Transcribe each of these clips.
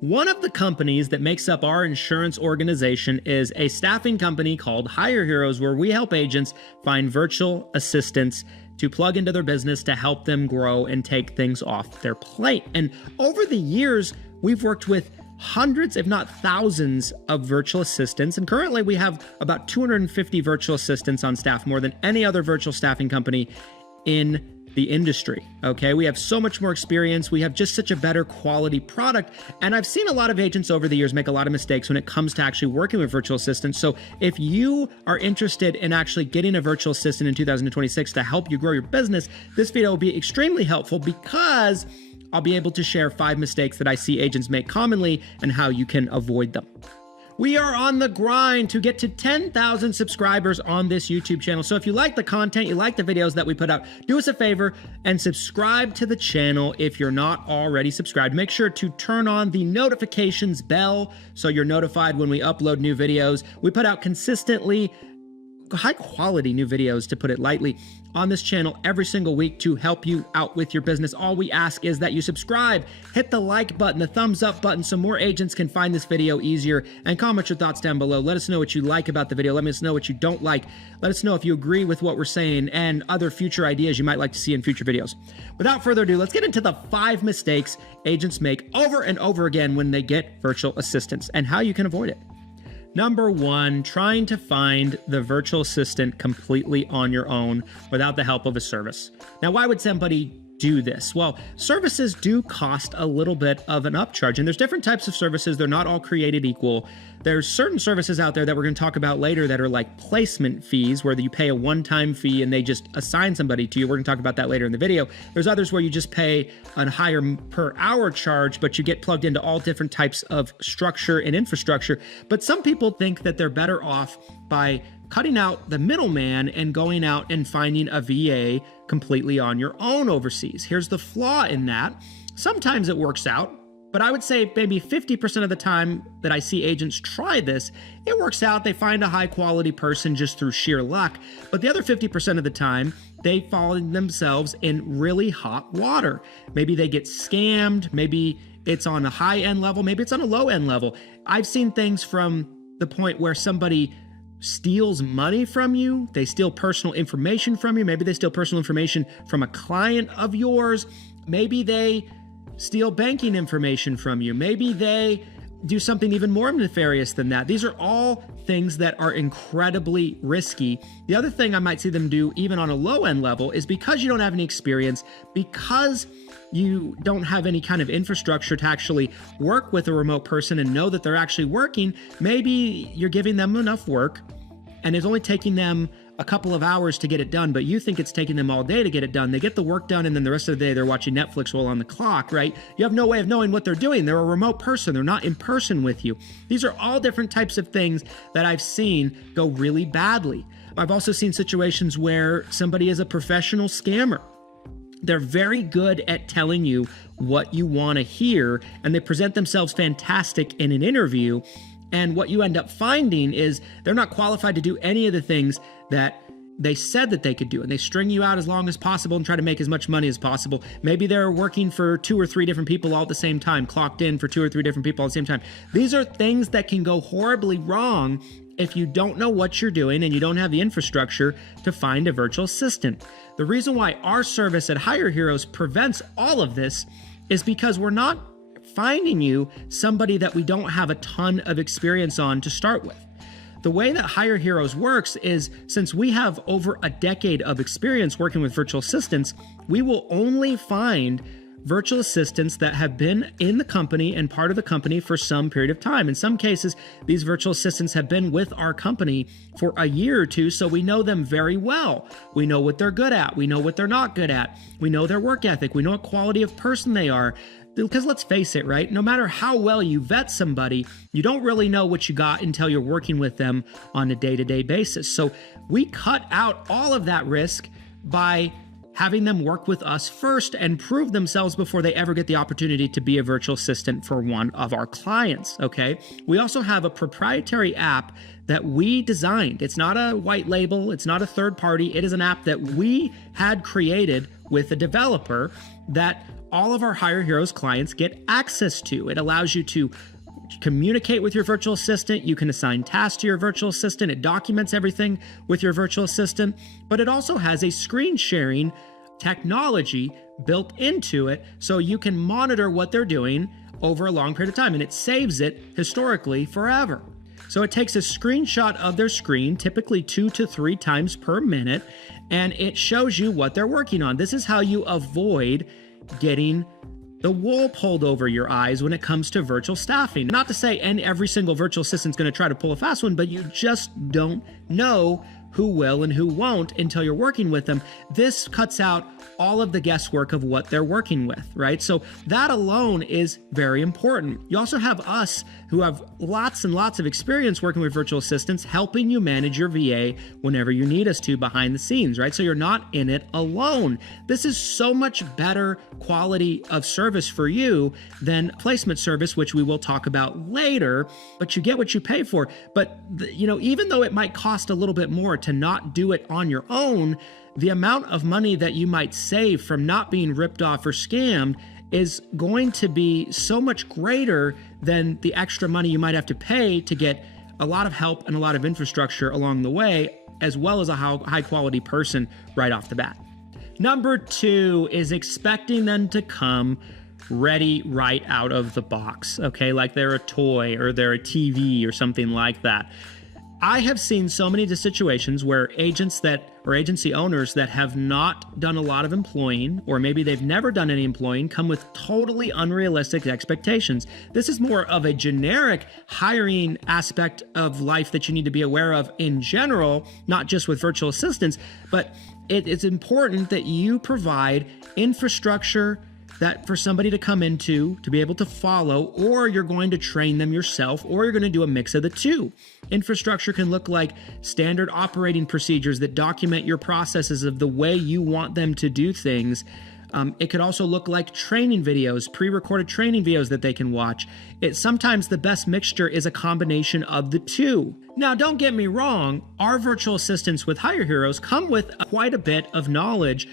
One of the companies that makes up our insurance organization is a staffing company called Hire Heroes, where we help agents find virtual assistants to plug into their business to help them grow and take things off their plate. And over the years, we've worked with hundreds, if not thousands, of virtual assistants. And currently we have about 250 virtual assistants on staff, more than any other virtual staffing company in the industry. Okay, we have so much more experience. We have just such a better quality product. And I've seen a lot of agents over the years make a lot of mistakes when it comes to actually working with virtual assistants. So if you are interested in actually getting a virtual assistant in 2026 to help you grow your business, this video will be extremely helpful because I'll be able to share 5 mistakes that I see agents make commonly and how you can avoid them. We are on the grind to get to 10,000 subscribers on this YouTube channel. So if you like the content, you like the videos that we put out, do us a favor and subscribe to the channel if you're not already subscribed. Make sure to turn on the notifications bell so you're notified when we upload new videos. We put out consistently high quality new videos, to put it lightly, on this channel every single week to help you out with your business. All we ask is that you subscribe, hit the like button, the thumbs up button, so more agents can find this video easier, and comment your thoughts down below. Let us know what you like about the video. Let us know what you don't like. Let us know if you agree with what we're saying and other future ideas you might like to see in future videos. Without further ado, let's get into the 5 mistakes agents make over and over again when they get virtual assistants and how you can avoid it. Number 1, trying to find the virtual assistant completely on your own without the help of a service. Now, why would somebody do this? Well, services do cost a little bit of an upcharge, and there's different types of services. They're not all created equal. There's certain services out there that we're going to talk about later that are like placement fees, where you pay a one-time fee and they just assign somebody to you. We're going to talk about that later in the video. There's others where you just pay a higher per hour charge, but you get plugged into all different types of structure and infrastructure. But some people think that they're better off by cutting out the middleman and going out and finding a VA completely on your own overseas. Here's the flaw in that. Sometimes it works out, but I would say maybe 50% of the time that I see agents try this, it works out. They find a high quality person just through sheer luck. But the other 50% of the time, they find themselves in really hot water. Maybe they get scammed. Maybe it's on a high end level. Maybe it's on a low end level. I've seen things from the point where somebody steals money from you. They steal personal information from you. Maybe they steal personal information from a client of yours. Maybe they steal banking information from you. Maybe they do something even more nefarious than that. These are all things that are incredibly risky. The other thing I might see them do, even on a low end level, is because you don't have any experience, because you don't have any kind of infrastructure to actually work with a remote person and know that they're actually working, maybe you're giving them enough work and it's only taking them a couple of hours to get it done, but you think it's taking them all day to get it done. They get the work done, and then the rest of the day they're watching Netflix while on the clock, right? You have no way of knowing what they're doing. They're a remote person. They're not in person with you. These are all different types of things that I've seen go really badly. I've also seen situations where somebody is a professional scammer. They're very good at telling you what you want to hear, and they present themselves fantastic in an interview. And what you end up finding is they're not qualified to do any of the things that they said that they could do. And they string you out as long as possible and try to make as much money as possible. Maybe they're working for 2 or 3 different people all at the same time, clocked in for 2 or 3 different people all at the same time. These are things that can go horribly wrong if you don't know what you're doing and you don't have the infrastructure to find a virtual assistant. The reason why our service at Hire Heroes prevents all of this is because we're not finding you somebody that we don't have a ton of experience on to start with. The way that Hire Heroes works is, since we have over a decade of experience working with virtual assistants, we will only find virtual assistants that have been in the company and part of the company for some period of time. In some cases, these virtual assistants have been with our company for a year or 2, so we know them very well. We know what they're good at. We know what they're not good at. We know their work ethic. We know what quality of person they are. Because let's face it, right? No matter how well you vet somebody, you don't really know what you got until you're working with them on a day-to-day basis. So we cut out all of that risk by having them work with us first and prove themselves before they ever get the opportunity to be a virtual assistant for one of our clients, okay? We also have a proprietary app that we designed. It's not a white label. It's not a third party. It is an app that we had created with a developer that all of our Hire Heroes clients get access to. It allows you to communicate with your virtual assistant. You can assign tasks to your virtual assistant. It documents everything with your virtual assistant, but it also has a screen sharing technology built into it so you can monitor what they're doing over a long period of time, and it saves it historically forever. So it takes a screenshot of their screen, typically 2 to 3 times per minute, and it shows you what they're working on. This is how you avoid getting the wool pulled over your eyes when it comes to virtual staffing. Not to say every single virtual assistant's going to try to pull a fast one, but you just don't know who will and who won't until you're working with them. This cuts out all of the guesswork of what they're working with, right? So that alone is very important. You also have us who have lots and lots of experience working with virtual assistants, helping you manage your VA whenever you need us to behind the scenes, right? So you're not in it alone. This is so much better quality of service for you than placement service, which we will talk about later, but you get what you pay for. But even though it might cost a little bit more to not do it on your own, the amount of money that you might save from not being ripped off or scammed is going to be so much greater than the extra money you might have to pay to get a lot of help and a lot of infrastructure along the way, as well as a high quality person right off the bat. Number 2 is expecting them to come ready right out of the box, okay? Like they're a toy or they're a TV or something like that. I have seen so many situations where agency owners that have not done a lot of employing, or maybe they've never done any employing, come with totally unrealistic expectations. This is more of a generic hiring aspect of life that you need to be aware of in general, not just with virtual assistants, but it's important that you provide infrastructure that for somebody to come into, to be able to follow, or you're going to train them yourself, or you're going to do a mix of the two. Infrastructure can look like standard operating procedures that document your processes of the way you want them to do things. It could also look like training videos, pre-recorded training videos that they can watch. Sometimes the best mixture is a combination of the two. Now, don't get me wrong, our virtual assistants with Hire Heroes come with quite a bit of knowledge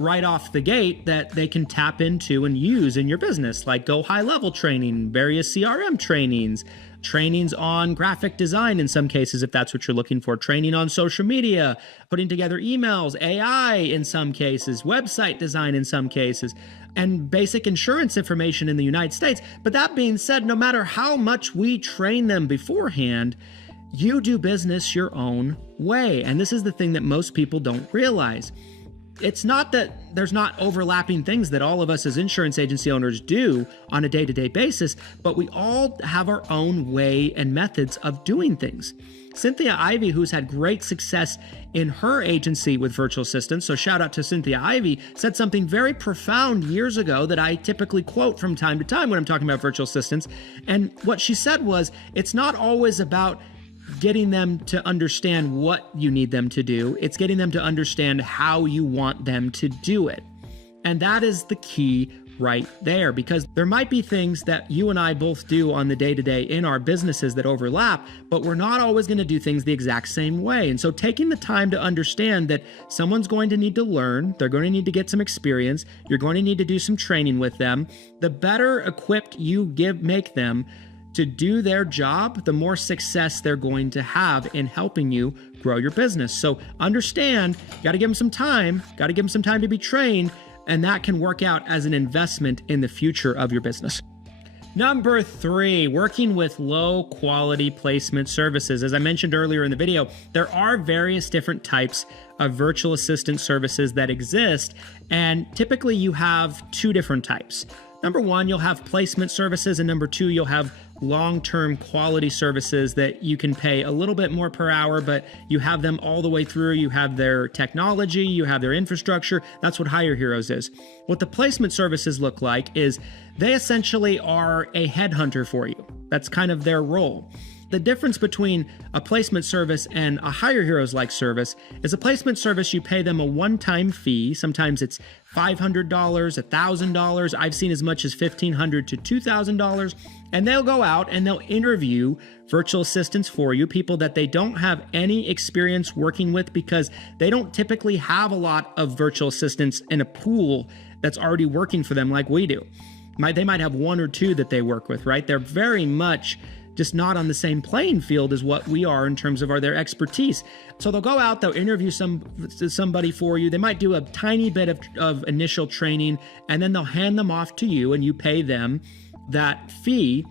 right off the gate that they can tap into and use in your business, like Go High Level training, various CRM trainings on graphic design in some cases, if that's what you're looking for, training on social media, putting together emails, AI in some cases, website design in some cases, and basic insurance information in the United States. But that being said, no matter how much we train them beforehand, you do business your own way. And this is the thing that most people don't realize. It's not that there's not overlapping things that all of us as insurance agency owners do on a day-to-day basis, but we all have our own way and methods of doing things. Cynthia Ivey, who's had great success in her agency with virtual assistants, so shout out to Cynthia Ivey, said something very profound years ago that I typically quote from time to time when I'm talking about virtual assistants. And what she said was, it's not always about getting them to understand what you need them to do. It's getting them to understand how you want them to do it. And that is the key right there, because there might be things that you and I both do on the day-to-day in our businesses that overlap, but we're not always going to do things the exact same way. And so taking the time to understand that someone's going to need to learn, they're going to need to get some experience, you're going to need to do some training with them, the better equipped you make them to do their job, the more success they're going to have in helping you grow your business. So understand, you got to give them some time, to be trained, and that can work out as an investment in the future of your business. Number 3, working with low quality placement services. As I mentioned earlier in the video, there are various different types of virtual assistant services that exist, and typically you have 2 different types. Number 1, you'll have placement services, and number 2, you'll have long-term quality services that you can pay a little bit more per hour, but you have them all the way through. You have their technology, you have their infrastructure. That's what Hire Heroes is. What the placement services look like is they essentially are a headhunter for you. That's kind of their role. The difference between a placement service and a Hire Heroes-like service is a placement service, you pay them a one-time fee. Sometimes it's $500, $1,000. I've seen as much as $1,500 to $2,000. And they'll go out and they'll interview virtual assistants for you, people that they don't have any experience working with because they don't typically have a lot of virtual assistants in a pool that's already working for them like we do. They might have one or two that they work with, right? They're very much just not on the same playing field as what we are in terms of their expertise. So they'll go out, they'll interview somebody for you. They might do a tiny bit of initial training, and then they'll hand them off to you, and you pay them that fee.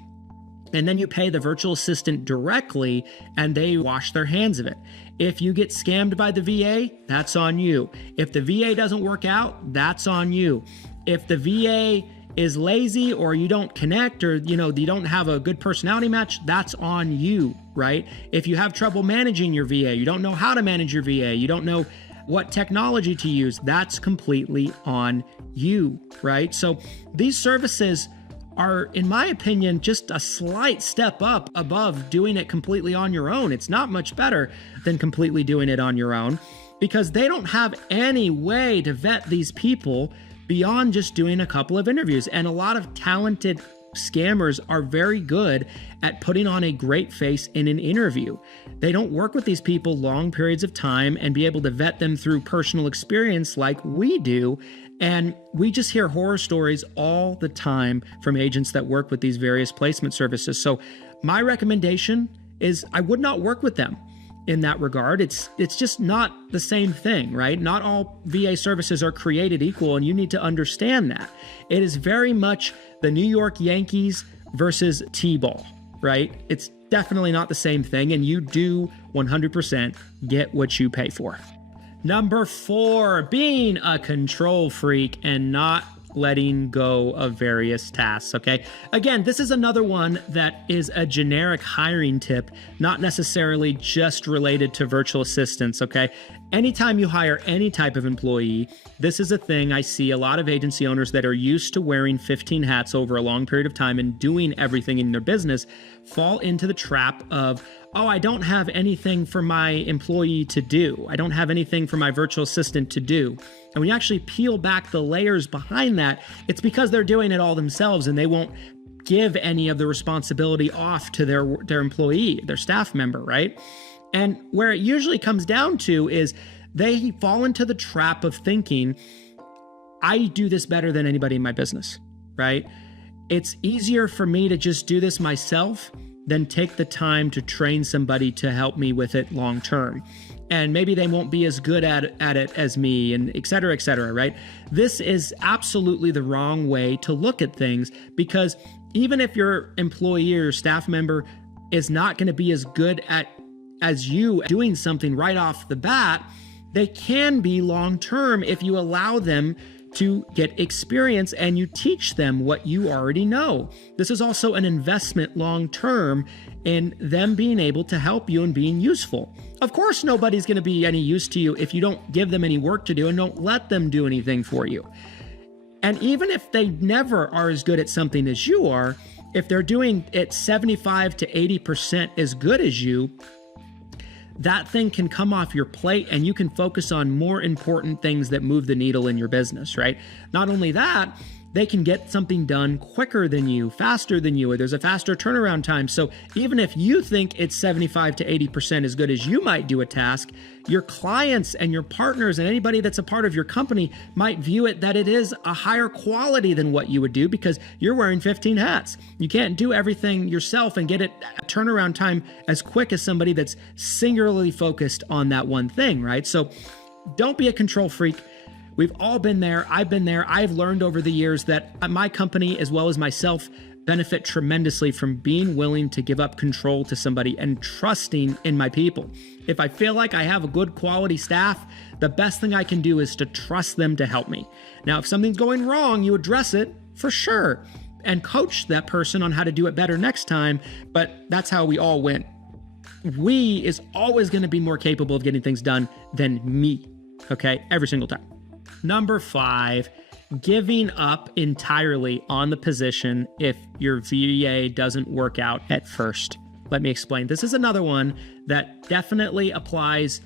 And then you pay the virtual assistant directly, and they wash their hands of it. If you get scammed by the VA, that's on you. If the VA doesn't work out, that's on you. If the VA is lazy, or you don't connect, or you don't have a good personality match, that's on you, right? If you have trouble managing your VA, you don't know how to manage your VA, you don't know what technology to use, that's completely on you, right? So these services are, in my opinion, just a slight step up above doing it completely on your own. It's not much better than completely doing it on your own, because they don't have any way to vet these people beyond just doing a couple of interviews. And a lot of talented scammers are very good at putting on a great face in an interview. They don't work with these people long periods of time and be able to vet them through personal experience like we do. And we just hear horror stories all the time from agents that work with these various placement services. So my recommendation is I would not work with them in that regard. It's just not the same thing, right? Not all VA services are created equal, and you need to understand that. It is very much the New York Yankees versus T-ball, right? It's definitely not the same thing, and you do 100% get what you pay for. Number 4, being a control freak and not letting go of various tasks, okay? Again, this is another one that is a generic hiring tip, not necessarily just related to virtual assistants, okay? Anytime you hire any type of employee, this is a thing I see a lot of agency owners that are used to wearing 15 hats over a long period of time and doing everything in their business fall into the trap of, oh, I don't have anything for my employee to do. I don't have anything for my virtual assistant to do. And when you actually peel back the layers behind that, it's because they're doing it all themselves, and they won't give any of the responsibility off to their employee, their staff member, right? And where it usually comes down to is they fall into the trap of thinking, I do this better than anybody in my business, right? It's easier for me to just do this myself than take the time to train somebody to help me with it long term. And maybe they won't be as good at it as me, and et cetera, right? This is absolutely the wrong way to look at things, because even if your employee or staff member is not going to be as good as you doing something right off the bat, they can be long term if you allow them to get experience and you teach them what you already know. This is also an investment long term in them being able to help you and being useful. Of course, nobody's going to be any use to you if you don't give them any work to do and don't let them do anything for you. And even if they never are as good at something as you are, if they're doing it 75 to 80% as good as you, that thing can come off your plate and you can focus on more important things that move the needle in your business, right? Not only that, they can get something done quicker than you, faster than you. There's a faster turnaround time. So even if you think it's 75 to 80% as good as you might do a task, your clients and your partners and anybody that's a part of your company might view it that it is a higher quality than what you would do because you're wearing 15 hats. You can't do everything yourself and get it a turnaround time as quick as somebody that's singularly focused on that one thing, right? So don't be a control freak. We've all been there. I've been there. I've learned over the years that my company, as well as myself, benefit tremendously from being willing to give up control to somebody and trusting in my people. If I feel like I have a good quality staff, the best thing I can do is to trust them to help me. Now, if something's going wrong, you address it for sure and coach that person on how to do it better next time. But that's how we all win. We is always going to be more capable of getting things done than me. Okay? Every single time. Number 5, giving up entirely on the position if your VA doesn't work out at first. Let me explain. This is another one that definitely applies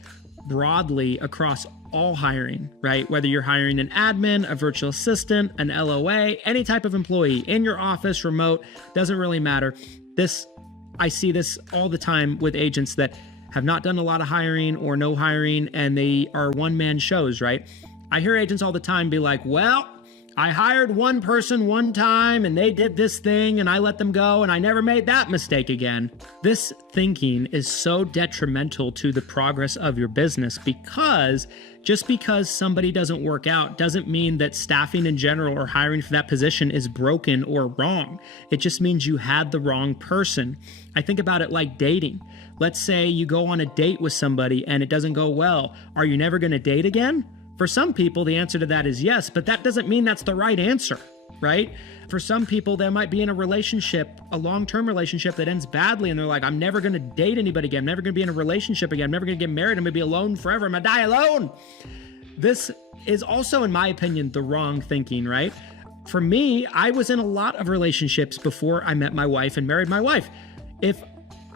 broadly across all hiring, right? Whether you're hiring an admin, a virtual assistant, an LOA, any type of employee in your office, remote, doesn't really matter. I see this all the time with agents that have not done a lot of hiring or no hiring, and they are one-man shows, right? I hear agents all the time be like, well, I hired one person one time and they did this thing and I let them go and I never made that mistake again. This thinking is so detrimental to the progress of your business, because just because somebody doesn't work out doesn't mean that staffing in general or hiring for that position is broken or wrong. It just means you had the wrong person. I think about it like dating. Let's say you go on a date with somebody and it doesn't go well. Are you never going to date again? For some people, the answer to that is yes, but that doesn't mean that's the right answer, right? For some people, they might be in a relationship, a long-term relationship that ends badly, and they're like, I'm never going to date anybody again. I'm never going to be in a relationship again. I'm never going to get married. I'm going to be alone forever. I'm going to die alone. This is also, in my opinion, the wrong thinking, right? For me, I was in a lot of relationships before I met my wife and married my wife. If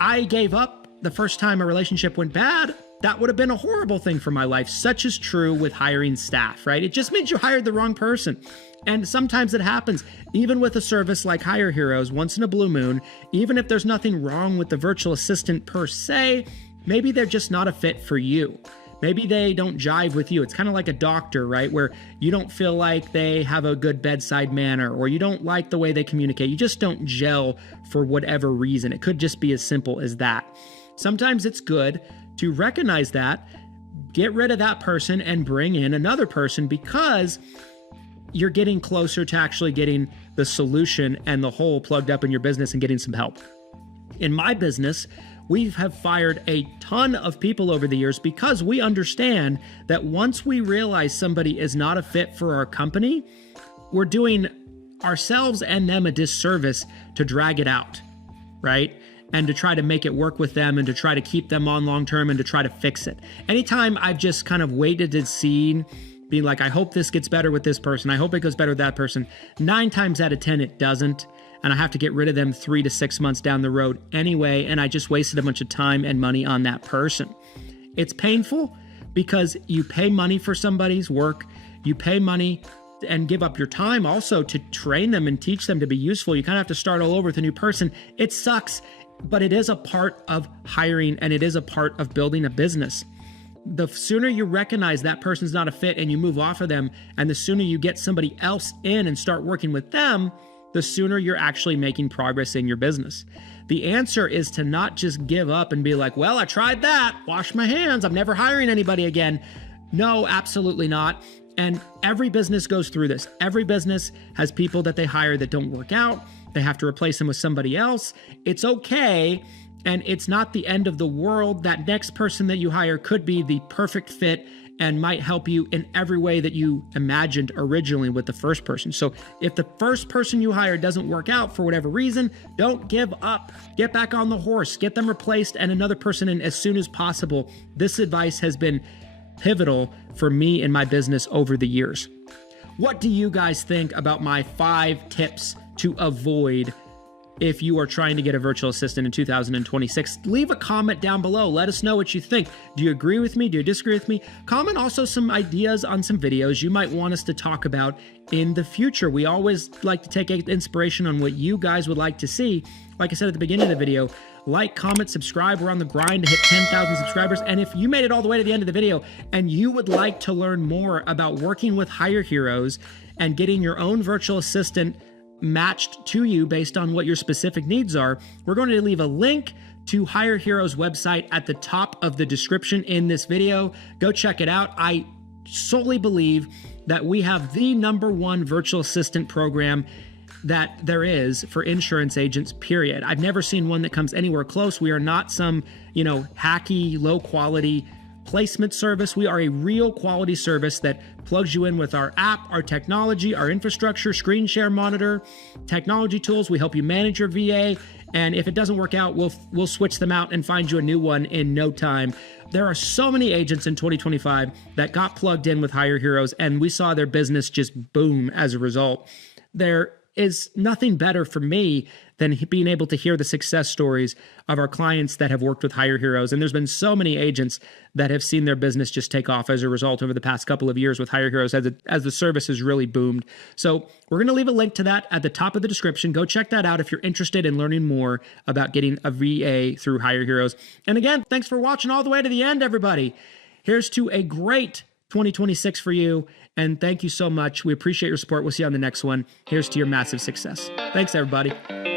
I gave up the first time a relationship went bad, that would have been a horrible thing for my life. Such is true with hiring staff, right? It just means you hired the wrong person. And sometimes it happens, even with a service like Hire Heroes, once in a blue moon, even if there's nothing wrong with the virtual assistant per se, maybe they're just not a fit for you. Maybe they don't jive with you. It's kind of like a doctor, right? Where you don't feel like they have a good bedside manner, or you don't like the way they communicate. You just don't gel for whatever reason. It could just be as simple as that. Sometimes it's good to recognize that, get rid of that person and bring in another person, because you're getting closer to actually getting the solution and the hole plugged up in your business and getting some help. In my business, we have fired a ton of people over the years because we understand that once we realize somebody is not a fit for our company, we're doing ourselves and them a disservice to drag it out, right? And to try to make it work with them and to try to keep them on long-term and to try to fix it. Anytime I've just kind of waited and seen, being like, I hope this gets better with this person, I hope it goes better with that person, 9 times out of 10, it doesn't. And I have to get rid of them 3 to 6 months down the road anyway. And I just wasted a bunch of time and money on that person. It's painful because you pay money for somebody's work. You pay money and give up your time also to train them and teach them to be useful. You kind of have to start all over with a new person. It sucks. But it is a part of hiring, and it is a part of building a business. The sooner you recognize that person's not a fit and you move off of them, and the sooner you get somebody else in and start working with them, the sooner you're actually making progress in your business. The answer is to not just give up and be like, well, I tried that, wash my hands, I'm never hiring anybody again. No, absolutely not. And every business goes through this. Every business has people that they hire that don't work out. They have to replace them with somebody else. It's okay, and it's not the end of the world. That next person that you hire could be the perfect fit and might help you in every way that you imagined originally with the first person. So if the first person you hire doesn't work out for whatever reason, don't give up. Get back on the horse, get them replaced and another person in as soon as possible. This advice has been pivotal for me in my business over the years. What do you guys think about my 5 tips to avoid if you are trying to get a virtual assistant in 2026? Leave a comment down below. Let us know what you think. Do you agree with me? Do you disagree with me? Comment also some ideas on some videos you might want us to talk about in the future. We always like to take inspiration on what you guys would like to see. Like I said at the beginning of the video, like, comment, subscribe. We're on the grind to hit 10,000 subscribers. And if you made it all the way to the end of the video and you would like to learn more about working with Hire Heroes and getting your own virtual assistant matched to you based on what your specific needs are, we're going to leave a link to Hire Heroes website at the top of the description in this video. Go check it out. I solely believe that we have the #1 virtual assistant program that there is for insurance agents, period. I've never seen one that comes anywhere close. We are not some, hacky, low quality placement service. We are a real quality service that plugs you in with our app, our technology, our infrastructure, screen share monitor, technology tools. We help you manage your VA. And if it doesn't work out, we'll switch them out and find you a new one in no time. There are so many agents in 2025 that got plugged in with Hire Heroes, and we saw their business just boom as a result. There is nothing better for me than being able to hear the success stories of our clients that have worked with Hire Heroes. And there's been so many agents that have seen their business just take off as a result over the past couple of years with Hire Heroes as the service has really boomed. So we're going to leave a link to that at the top of the description. Go check that out if you're interested in learning more about getting a VA through Hire Heroes. And again, thanks for watching all the way to the end, everybody. Here's to a great 2026 for you. And thank you so much. We appreciate your support. We'll see you on the next one. Here's to your massive success. Thanks, everybody.